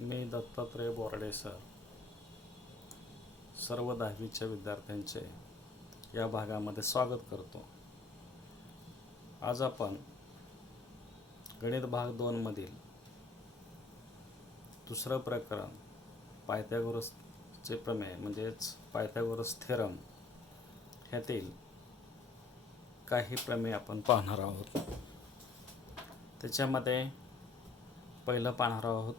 मी Dattatray Borde sir सर्व 10वीच्या विद्यार्थ्यांचे या भागामध्ये स्वागत करतो. आज आपण गणित भाग 2 मधील दुसरं प्रकरण पायथागोरसचे प्रमेय म्हणजेच पायथागोरस थेरम ह्यातील काही प्रमेय आपण पाहणार आहोत. त्याच्यामध्ये पहिलं पाहणार आहोत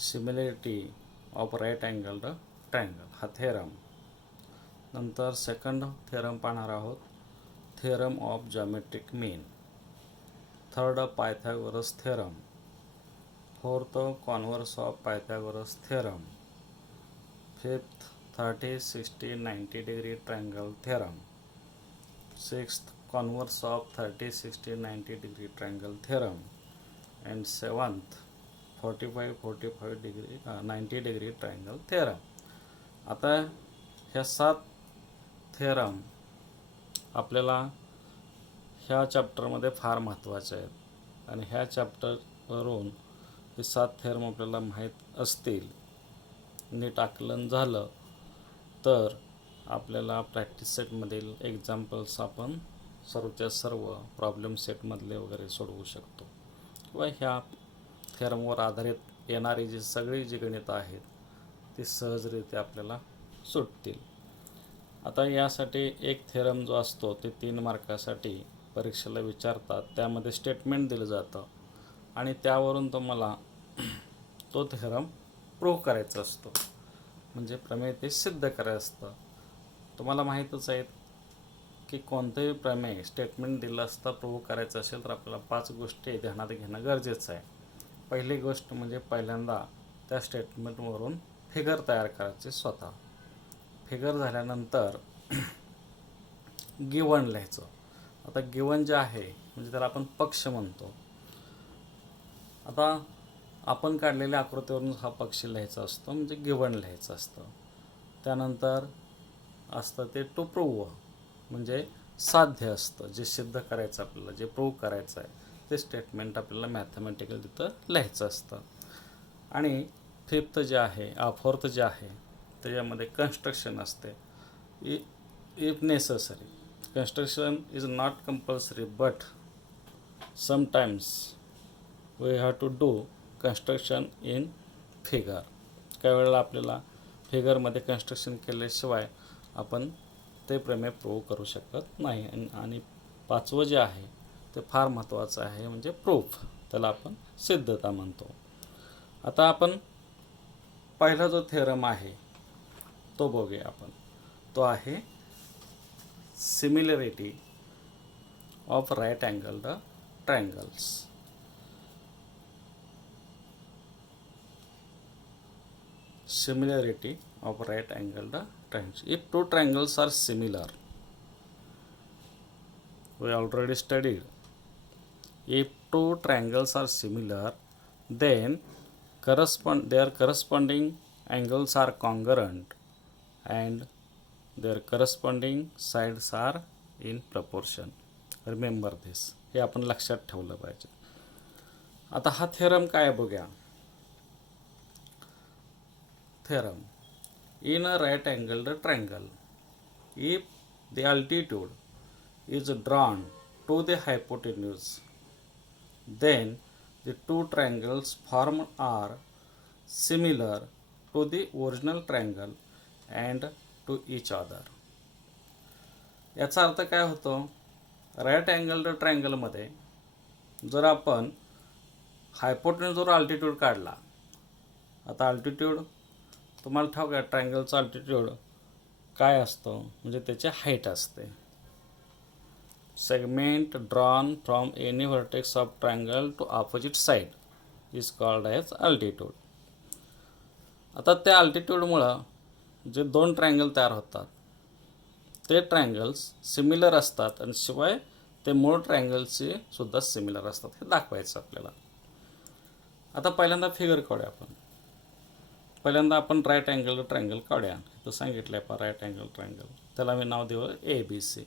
similarity of right angled triangle हा थेरम. नंतर सेकंड थेरम पाहणार आहोत theorem of geometric mean. Third Pythagoras theorem. Fourth converse of Pythagoras theorem. Fifth 30, 60, 90 degree triangle theorem. Sixth converse of 30, 60, 90 degree triangle theorem. And seventh 45, 45 degree 90 degree triangle theorem. आता ह्या 7 theorem आपल्याला ह्या चॅप्टरमध्ये फार महत्त्वाचे आहेत आणि ह्या चॅप्टरवरून हे 7 थेरम आपल्याला माहीत असतील, नीट आकलन झालं तर आपल्याला प्रॅक्टिस सेटमधील एक्झाम्पल्स आपण सर्वच्या सर्व प्रॉब्लेम सेटमधले वगैरे सोडवू शकतो किंवा ह्या थेरमवर आधारित येणारी जी सगळी जी गणितं आहेत ती सहजरित्या आपल्याला सुटतील. आता यासाठी एक थेरम जो असतो ते 3 मार्कासाठी परीक्षेला विचारतात. त्यामध्ये स्टेटमेंट दिलं जातं आणि त्यावरून तुम्हाला तो थेरम प्रूव्ह करायचा असतो, म्हणजे प्रमेय ते सिद्ध करायचं असतं. तुम्हाला माहीतच आहे की कोणतंही प्रमेय स्टेटमेंट दिलं असता प्रूव्ह करायचं असेल तर आपल्याला 5 गोष्टी ध्यानात घेणं गरजेचं आहे. पहिली गोष्ट म्हणजे पहिल्यांदा त्या स्टेटमेंटवरून फिगर तयार करायचे स्वतः. फिगर झाल्यानंतर गिवन लिहायचं. आता गिवन जे आहे म्हणजे त्याला आपण पक्ष म्हणतो. आता आपण काढलेल्या आकृतीवरून हा पक्ष लिहायचा असतो, म्हणजे गिवन लिहायचं असतं. त्यानंतर असतं ते टू प्रूव्ह, म्हणजे साध्य असतं, जे सिद्ध करायचं आपल्याला, जे प्रूव्ह करायचं आहे ते स्टेटमेंट आपल्याला मॅथमॅटिकल तिथं लिहायचं असतं. आणि फोर्थ जे आहे त्याच्यामध्ये कन्स्ट्रक्शन असते. If necessary construction is not compulsory but sometimes we have to do construction in figure. काही वेळेला आपल्याला फिगरमध्ये कन्स्ट्रक्शन केल्याशिवाय आपण ते प्रमेय प्रूव्ह करू शकत नाही. आणि 5वं जे आहे ते फार महत्त्वाचं आहे, म्हणजे प्रूफ. त्याला आपण सिद्धता म्हणतो. आता आपण पहिला जो थेरम आहे तो बघूया आपण. तो आहे similarity of right angled triangles. Similarity of right angled triangles. If two triangles are similar, we already studied. If two triangles are similar, then their corresponding angles are congruent and their corresponding sides are in proportion. Remember this. हे आपण लक्षात ठेवलं पाहिजे. आता हा theorem काय बघूया. Theorem. In a right angled triangle, if the altitude is drawn to the hypotenuse, then the two triangles formed are similar to the original triangle and to each other. याचा अर्थ काय होतो, राईट अँगल्ड ट्रायंगलमध्ये जर आपण हायपोटेन्यूजवर altitude काढला. आता altitude तुम्हाला ठाऊक आहे, ट्रायंगलचं अल्टिट्यूड काय असतं, म्हणजे त्याची हाईट असते. Segment drawn from any vertex of triangle to opposite side is called as altitude. आता त्या अल्टिट्यूडमुळं जे 2 ट्रायंगल तयार होतात ते ट्रायंगल्स सिमिलर असतात आणि शिवाय ते मूळ ट्रायंगलचे सुद्धा सिमिलर असतात, हे दाखवायचं आपल्याला. आता पहिल्यांदा फिगर काढूया आपण. पहिल्यांदा आपण राईट अँगल ट्रायंगल काढूया. तर सांगितलं आहे राईट अँगल ट्रायंगल, त्याला मी नाव देऊ ABC.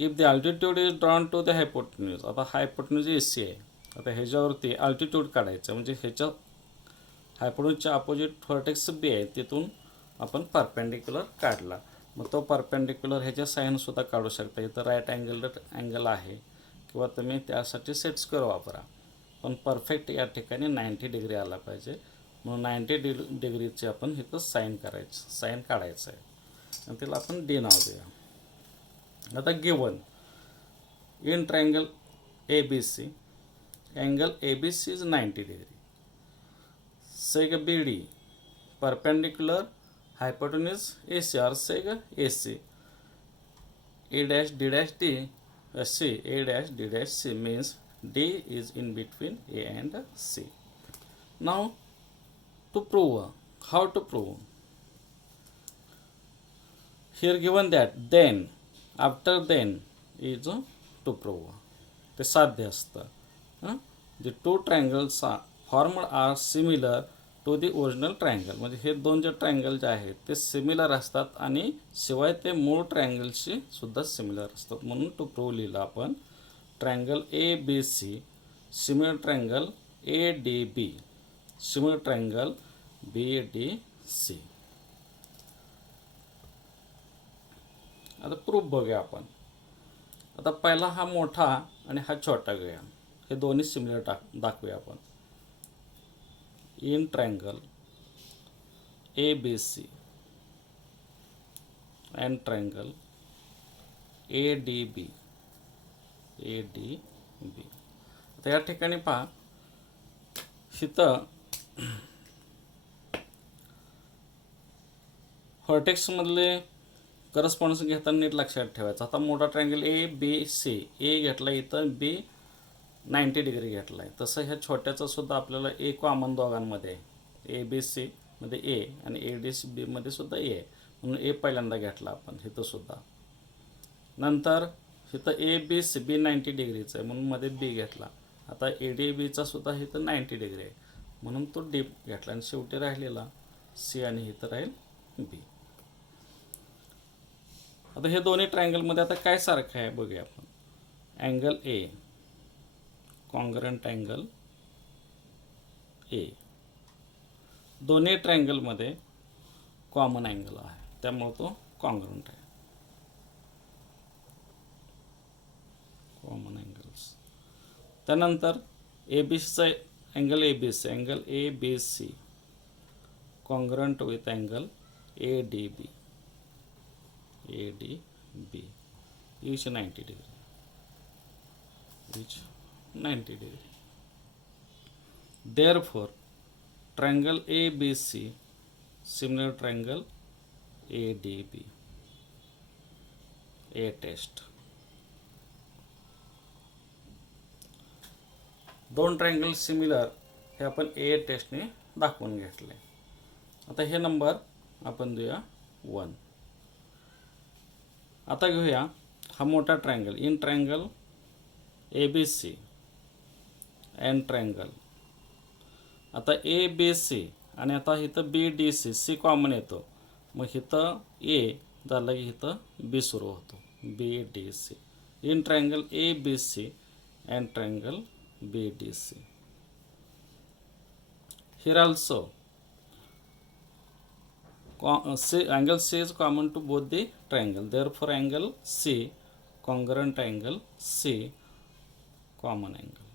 If the altitude is drawn to the hypotenuse. आता हायपोटेन्यूज AC आहे आता ह्याच्यावरती अल्टिट्यूड काढायचं, म्हणजे ह्याच्या हायपोटेन्यूजच्या अपोजिट व्हर्टेक्स बी आहे, तिथून आपण परपेंडिक्युलर काढला. मग तो परपेंडिक्युलर ह्याच्या साईनसुद्धा काढू शकता. इथं राईट अँगल आहे, किंवा तुम्ही त्यासाठी सेट स्क्वेअर वापरा. पण परफेक्ट या ठिकाणी 90 डिग्री आला पाहिजे, म्हणून 90 डिग्रीचे आपण इथं साईन काढायचं आहे, आणि त्याला आपण डी नाव देऊया. आता given in triangle ABC, angle ABC is 90 degree. Seg BD perpendicular hypotenuse AC, or seg AC. A dash D dash D C, A dash D dash C means D is in between A and C. Now to prove, how to prove? Here given that then, after then is to prove. ते साध्य असतं. The two triangles formed are similar to the original triangle. म्हणजे हे दोन जे triangle जे आहेत ते सिमिलर असतात, आणि शिवाय ते मूळ ट्रायंगलशी सुद्धा सिमिलर असतात. म्हणून टू प्रूव्ह लिहिलं आपण triangle ABC similar triangle ADB similar triangle BDC. आता प्रूफ बघूया आपण. आता पहिला हा मोठा आणि हा छोटा घेऊया, हे दोन्ही सिमिलर दाखवूया आपण. In triangle ABC and triangle ADB. आता या ठिकाणी पहा, इथं व्हर्टेक्समधले करस्पॉन्डन्स घेताना नीट लक्षात ठेवायचं. आता मोठा ट्रायंगल ABC, ए घेतला इथं, B 90 डिग्री घेतला आहे. तसं ह्या छोट्याचं सुद्धा आपल्याला ए कॉमन दोघांमध्ये आहे. ABC मध्ये ए आणि ADB मध्ये सुद्धा ए आहे, म्हणून ए पहिल्यांदा घेतला आपण इथं सुद्धा. नंतर इथं ABC B 90 डिग्रीचं आहे, म्हणून मध्ये बी घेतला. आता ADBचा सुद्धा इथं 90 डिग्री आहे, म्हणून तो डी घेतला, आणि शेवटी राहिलेला C, आणि इथं राहील बी. आता हे दोन्ही ट्रायंगलमध्ये आता काय सारखं आहे बघूया आपण. Angle A congruent angle A, दोन्ही ट्रायंगलमध्ये कॉमन अँगल आहे, त्यामुळे तो कॉन्ग्रंट आहे. Common angles. त्यानंतर ABCचा angle ABC congruent with angle ADB each 90 degree. Therefore triangle ABC similar triangle ADB. A test. दोन ट्रायंगल सिमिलर हे आपण ए टेस्टने दाखवून घेतले. आता हे नंबर आपण देऊया 1. आता घेऊया हा मोठा triangle in triangle ABC and triangle. आता ABC आणि आता इथं BDC, C कॉमन येतो, मग इथं ए झालं की इथं बी सुरू होतो, BDC. In triangle ABC and triangle BDC. Here also angle C is common to both the triangle. Therefore angle C congruent angle C common angle.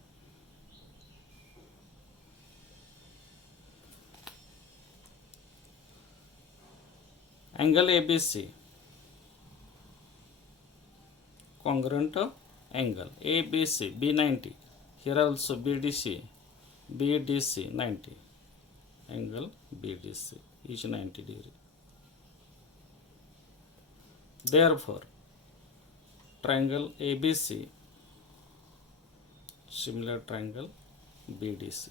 Angle ABC congruent angle ABC B90. Here also BDC 90. Angle BDC each 90 degree. Therefore triangle ABC similar triangle BDC.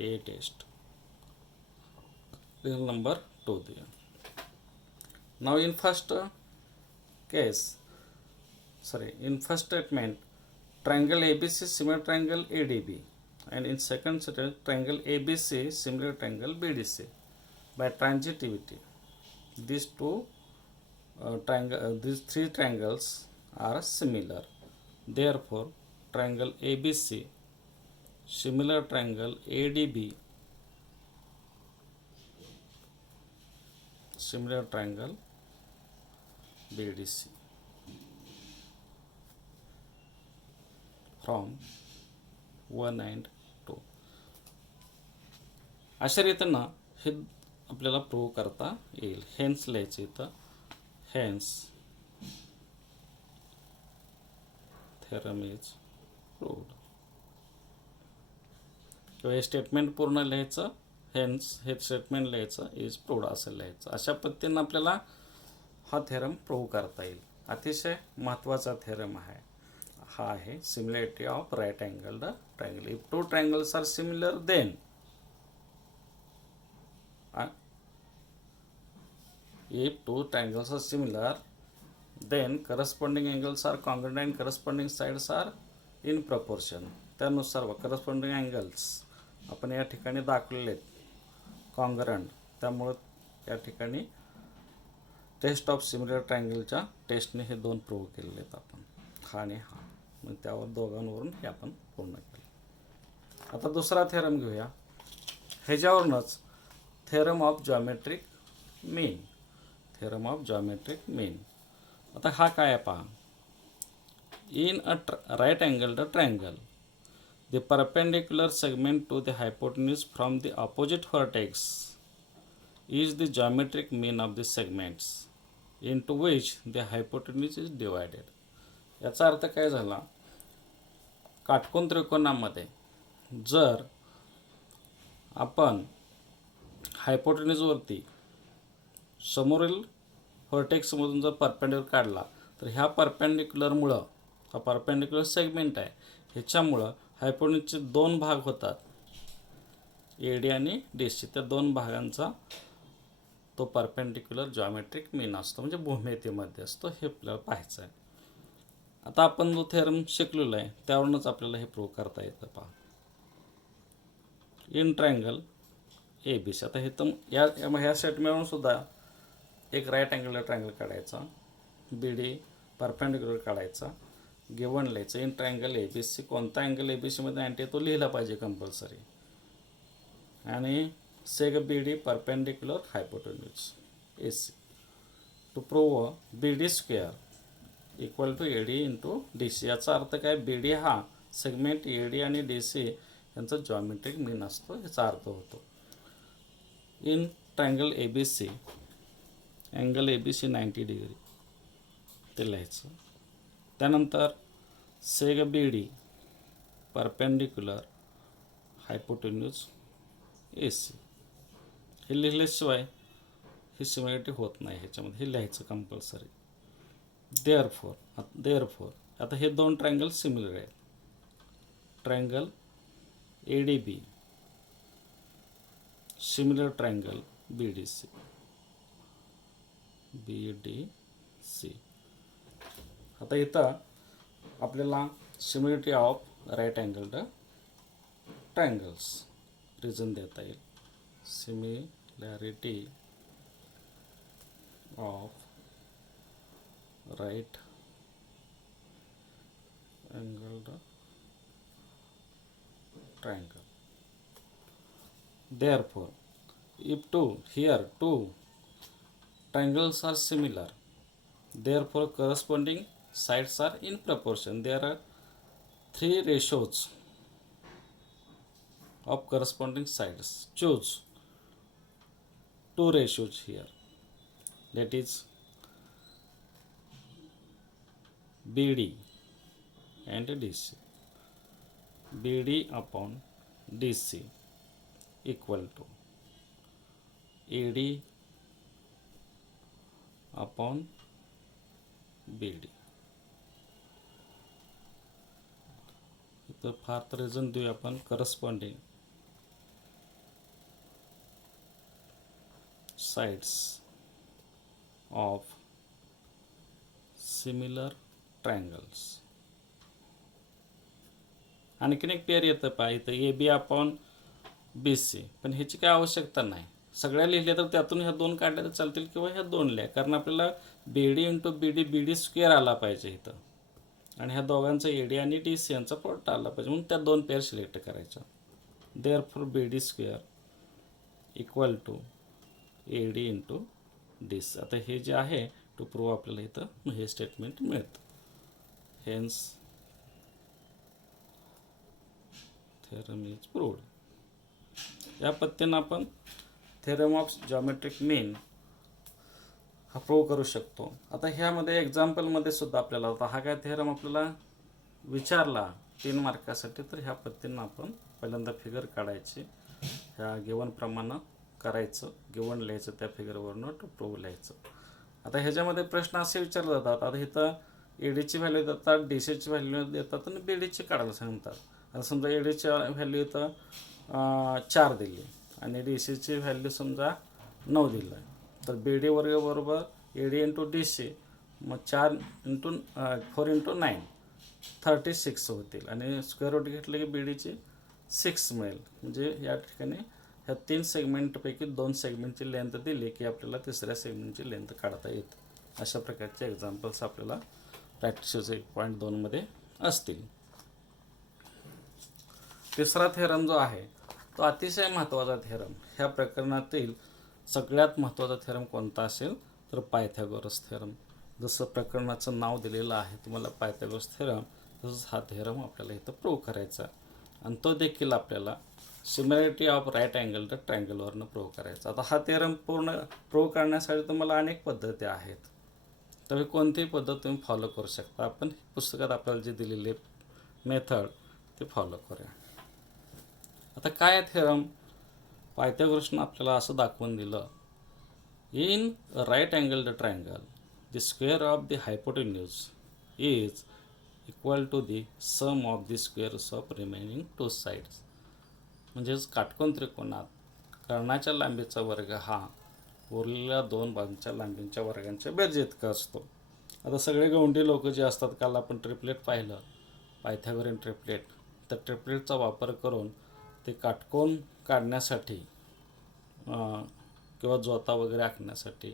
A test. Real number 2 there. Now in first statement triangle ABC similar triangle ADB, and in second statement triangle ABC similar triangle BDC. By transitivity these three triangles are similar. Therefore triangle ABC, similar triangle ADB, similar triangle BDC from 1 and 2. अशा रीतीनं हे आपल्याला prove करता येईल. Hence लिहायचं इथं, hence theorem is proved. किंवा हे स्टेटमेंट पूर्ण लिहायचं, हेन्स हे स्टेटमेंट लिहायचं, इज प्रूव्ड असं लिहायचं. अशा पद्धतीनं आपल्याला हा थेरम प्रूव्ह करता येईल. अतिशय महत्त्वाचा थेरम आहे हा आहे similarity of right angled triangle. If two triangles are similar then if two triangles are similar then corresponding angles are congruent and corresponding sides are in proportion. त्यानुसार corresponding angles आपण या ठिकाणी दाखवलेले आहेत कॉन्ग्रंट. त्यामुळं या ठिकाणी टेस्ट ऑफ सिमिलर ट्रायंगलच्या टेस्टने हे दोन प्रूव्ह केलेले आहेत आपण, हा आणि हा. मग त्यावर दोघांवरून हे आपण पूर्ण केलं. आता दुसरा थेरम घेऊया. ह्याच्यावरूनच theorem of geometric mean, theorem of geometric mean. आता हा काय आहे पहा. In a right angled triangle the perpendicular segment to the hypotenuse from the opposite vertex is the geometric mean of the segments into which the hypotenuse is divided. याचा अर्थ काय झाला, काटकोन त्रिकोणामध्ये जर आपण हायपोटेन्यूजवरती समोरील व्हर्टेक्समधून जर परपेंडिक्युलर काढला तर ह्या परपेंडिक्युलरमुळं, हा परपेंडिक्युलर सेगमेंट आहे, ह्याच्यामुळं हायपोटेन्यूजचे दोन भाग होतात, AD आणि DC. त्या दोन भागांचा तो परपेंडिक्युलर जॉमेट्रिक मीन असतो, म्हणजे भूमितीमध्ये असतो. हे आपल्याला पाहायचं आहे. आता आपण जो थेरम शिकलेला आहे त्यावरूनच आपल्याला हे प्रूव्ह करता येतं पहा. In triangle ABC. आता हे तर ह्या सेट मिळून सुद्धा एक राईट अँगल ट्रायंगल काढायचा, BD परपेंडिक्युलर काढायचा, गिवन लिहायचं. इन ट्रायंगल ABC, कोणता अँगल ABC मध्ये अँटी तो लिहिला पाहिजे कंपल्सरी. आणि seg BD perpendicular hypotenuse AC to prove BD square equal to AD into DC. याचा अर्थ काय, BD हा सेगमेंट AD आणि DC यांचा जॉमेट्रिक मीन असतो, याचा अर्थ होतो. In triangle ABC, angle ABC 90 degree ते लिहायचं. त्यानंतर सेग BD परपेंडिक्युलर हायपोटेन्यूज AC. हे लिहिल्याशिवाय ही सिमिलरिटी होत नाही ह्याच्यामध्ये, हे लिहायचं कंपल्सरी. देअरफोर आता हे दोन ट्रायंगल सिमिलर आहेत. Triangle ADB similar triangle BDC. आता इथं आपल्याला similarity of right angled triangles reason देता येईल. Similarity of right angled triangle. Therefore, if two triangles are similar, therefore corresponding sides are in proportion. There are three ratios of corresponding sides. Choose two ratios here. That is BD and DC. BD upon DC equal to AD upon BD. इथं फार reason देऊया आपण. Corresponding sides of similar triangles. आणखीन एक pair येतं पहा इथं AB upon BC, पण ह्याची काय आवश्यकता नाही. सगळ्या लिहिल्या तर त्यातून ह्या दोन काढल्या तर चालतील किंवा ह्या दोन लिहा, कारण आपल्याला BD into BD BD square आला पाहिजे इथं. आणि ह्या दोघांचा एडी आणि डी सी यांचा प्रोडक्ट आला पाहिजे, म्हणून त्या दोन पेअर सिलेक्ट करायच्या. Therefore B D square equal to A D into D C. आता हे जे आहे टू प्रूव्ह आपल्याला इथं हे स्टेटमेंट मिळतं. Hence theorem is proved. या पद्धतीनं आपण थेरम ऑफ जॉमेट्रिक मीन हा प्रूव्ह करू शकतो. आता ह्यामध्ये एक्झाम्पलमध्ये सुद्धा आपल्याला होता हा काय थेरम आपल्याला विचारला 3 मार्कासाठी, तर ह्या पद्धतीनं आपण पहिल्यांदा फिगर काढायची, ह्या गिवन प्रमाणे करायचं, गिवन लिहायचं, त्या फिगरवरनं टू प्रूव्ह लिहायचं. आता ह्याच्यामध्ये प्रश्न असे विचारले जातात. आता इथं एडीची व्हॅल्यू देतात, डीसीची व्हॅल्यू देतात आणि बीडीची काढायला सांगतात. आता समजा एडीची व्हॅल्यू इथं 4 दिली आणि डीसीची व्हॅल्यू समजा 9 दिलं आहे, तर बी डी वर्ग बरोबर A D into D C, मग 4 इंटू 4 इंटू 9 36 होतील आणि स्क्वेअर रूट घेतलं की बी डीची 6 मिळेल. म्हणजे या ठिकाणी ह्या 3 सेगमेंटपैकी 2 सेगमेंटची लेंथ दिली की आपल्याला तिसऱ्या सेगमेंटची लेंथ काढता येते. अशा प्रकारचे एक्झाम्पल्स आपल्याला प्रॅक्टिस 1.2 मध्ये असतील. तिसरा थेरम जो आहे तो अतिशय महत्त्वाचा थेरम. ह्या प्रकरणातील सगळ्यात महत्त्वाचा थेरम कोणता असेल तर पायथागोरस थेरम. जसं प्रकरणाचं नाव दिलेलं आहे तुम्हाला पायथागोरस थेरम, तसंच हा थेरम आपल्याला इथं प्रूव्ह करायचा आणि तो देखील आपल्याला सिमिलॅरिटी ऑफ राईट अँगल तर ट्रायंगलवरनं प्रूव्ह करायचा. आता हा थेरम पूर्ण प्रूव्ह करण्यासाठी तुम्हाला अनेक पद्धती आहेत, तर कोणतीही पद्धत तुम्ही फॉलो करू शकता. आपण पुस्तकात आपल्याला जे दिलेले मेथड ते फॉलो करूया. आता काय थेरम? पायथागोरसनं आपल्याला असं दाखवून दिलं, in right angle the triangle the square of the hypotenuse is equal to the sum of the squares of remaining 2 sides. म्हणजेच काटकोन त्रिकोणात कर्णाच्या लांबीचा वर्ग हा उरलेल्या 2 बाजूंच्या लांबींच्या वर्गांच्या बेरजेइतका असतो. आता सगळे गवंडी लोक जे असतात, काल आपण ट्रिपलेट पाहिलं, पायथागोरियन ट्रिपलेट, तर ट्रिपलेटचा वापर करून ते काटकोन काढण्यासाठी किंवा जोता वगैरे आखण्यासाठी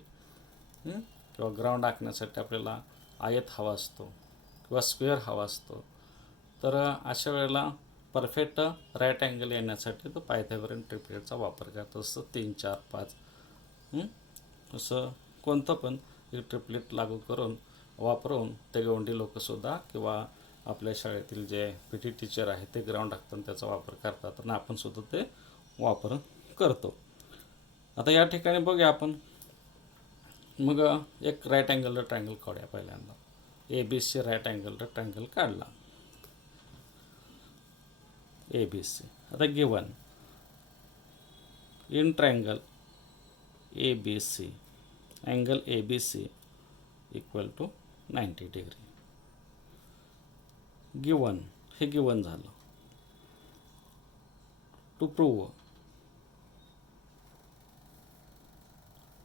किंवा ग्राउंड आखण्यासाठी आपल्याला आयत हवा असतो किंवा स्क्वेअर हवा असतो. तर अशा वेळेला परफेक्ट राईट अँगल येण्यासाठी तो पायथागोरियन ट्रिपलेटचा वापर करतो. जसं 3, 4, 5 असं कोणतं पण एक ट्रिपलेट लागू करून वापरून ते गवंडी लोकंसुद्धा किंवा आपल्या शाळेतील जे पी टी टीचर आहे ते ग्राउंड आखताना त्याचा वापर करतात आणि आपणसुद्धा ते वापर करतो. आता या ठिकाणी बघूया आपण, मग एक राईट अँगल ट्रायंगल काढूया. पहिल्यांदा A B C right angle triangle काढला, ए बी सी. आता given in triangle A B C angle A B C equal to 90 degree. Given, हे गिवन झालं. टू प्रूव्ह,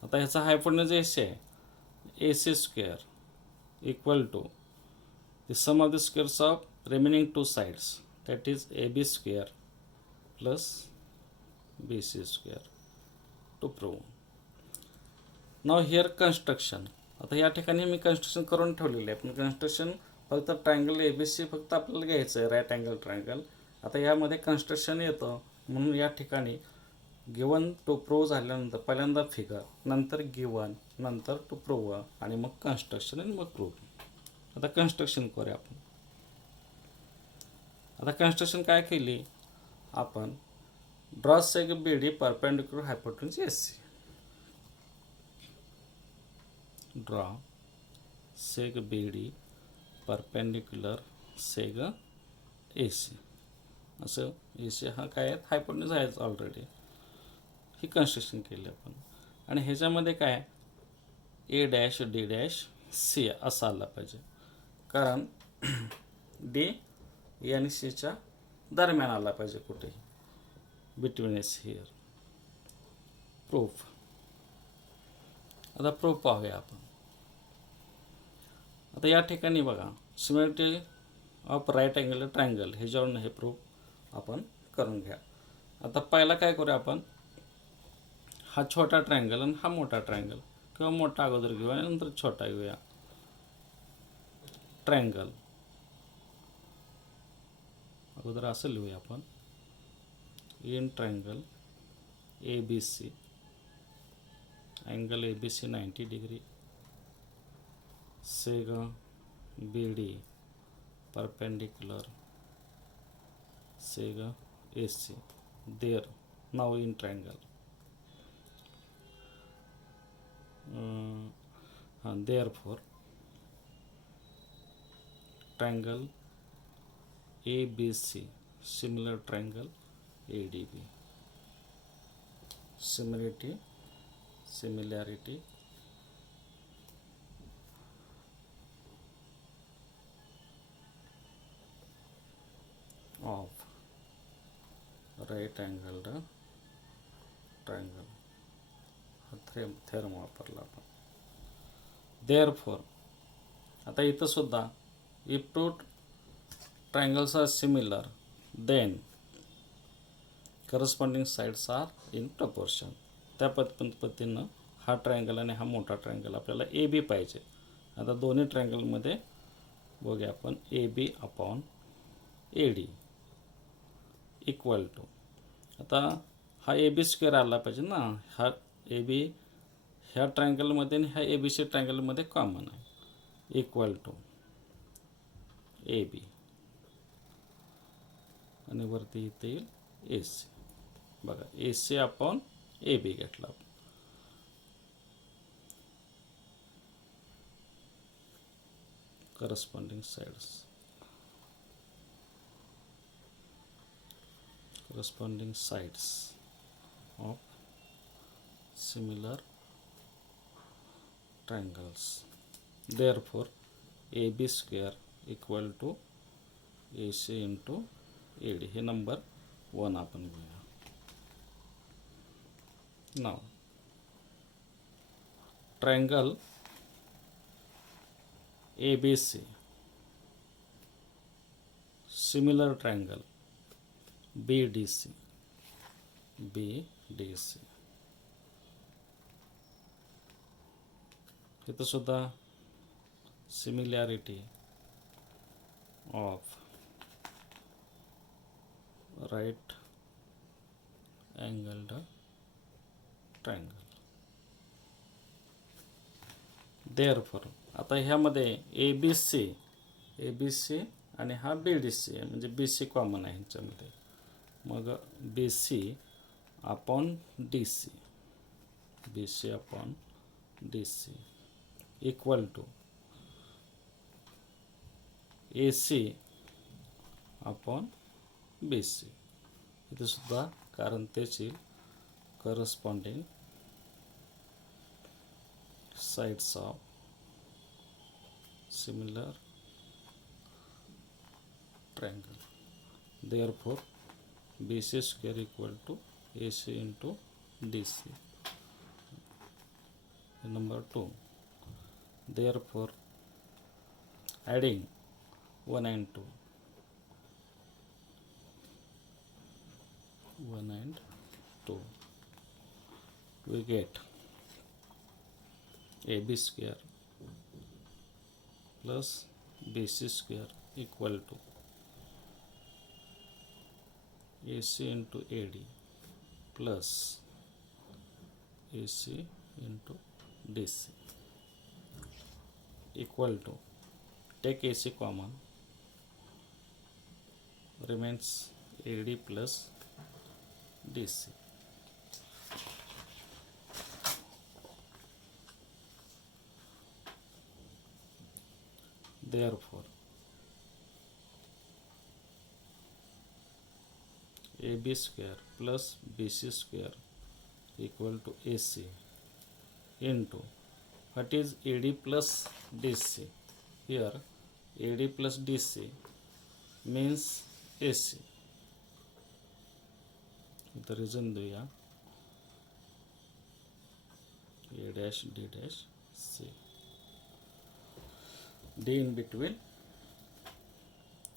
आता ह्याचा हायपोटेन्यूज एसी आहे, A C square equal to the sum of the squares of remaining 2 sides that is A B square plus B C square to prove. Now here construction. आता या ठिकाणी मी construction करून ठेवलेले आहे, पण कन्स्ट्रक्शन फक्त triangle A B C फक्त आपल्याला घ्यायचं आहे, राईट अँगल ट्रायंगल. आता यामध्ये कन्स्ट्रक्शन येतं, म्हणून या ठिकाणी गिवन टू प्रूव्ह झाल्यानंतर पहिल्यांदा फिगर, नंतर गिवन, नंतर टू प्रूव्ह आणि मग कन्स्ट्रक्शन आणि मग प्रूव्ह. आता कन्स्ट्रक्शन करूया आपण. आता कन्स्ट्रक्शन काय केली आपण, draw seg B D perpendicular hypotenuse S C. Draw seg B D perpendicular seg A C. असं ए सी हा काय आहे, हायपोटेन्यूज आहेच ऑलरेडी. ही कन्स्ट्रक्शन केली आपण आणि ह्याच्यामध्ये काय A dash D dash C असं आलं पाहिजे, कारण डी ए आणि सीच्या दरम्यान आला पाहिजे कुठेही, बिटवीन एस हिअर. प्रूफ. आता प्रूफ पाहूया आपण. आता या ठिकाणी बघा, similarity of right angle triangle ह्याच्यावरून हे प्रूफ आपण करून घ्या. आता पहिला काय करूया आपण, हा छोटा ट्रायंगल आणि हा मोठा ट्रायंगल, किंवा मोठा अगोदर घेऊया आणि नंतर छोटा घेऊया. ट्रायंगल अगोदर असं लिहूया आपण, in triangle A B C, angle A B C 90 degree, seg B D perpendicular seg AC. There, now in triangle. Therefore, triangle ABC, similar triangle ADB. Similarity of right angled triangle. हा theorem वापरला आपण. Therefore, आता इथं सुद्धा if two triangles are similar, then corresponding sides are in proportion. त्या पद्धतीनं हा triangle आणि हा मोठा ट्रायंगल आपल्याला ए बी पाहिजे. आता दोन्ही ट्रायंगलमध्ये बघूया आपण, A B upon A D equal to, आता हा ए बी स्क्वेअर आला पाहिजे ना. हा ए बी ह्या ट्रायंगलमध्ये आणि ह्या ए बी सी ट्रायंगलमध्ये कॉमन आहे. इक्वल टू ए बी आणि वरती इथे येईल ए सी. बघा, ए सी अपॉन ए बी घेतला. corresponding sides of similar triangles. Therefore, AB square equal to AC into AD. हे नंबर 1 आपण घेऊया. Now, triangle ABC, similar triangle BDC. इथं सुद्धा similarity of right angled triangle. Therefore, आता ह्यामध्ये ए B C आणि हा बी डी सी आहे, म्हणजे बी सी कॉमन आहे ह्याच्यामध्ये. मग B C upon D C equal to A C upon B C. इथे सुद्धा कारण त्याची corresponding sides of similar triangle. Therefore, BC square equal to AC into DC. Number 2. Therefore, adding 1 and 2, we get AB square plus BC square equal to AC into AD plus AC into DC equal to, take AC common, remains AD plus DC. Therefore, AB square plus BC square equal to AC into, what is AD plus DC? Here AD plus DC means AC. The reason देऊया, A dash D dash C, D in between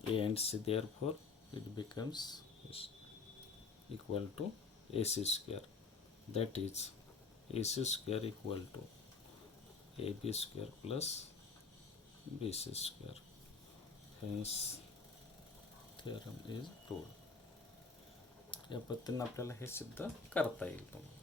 A and C. Therefore, it becomes equal to AC square. That is, AC square equal to AB square plus BC square. Hence, theorem is true. या पद्धतीने आपल्याला हे सिद्ध करता येईल.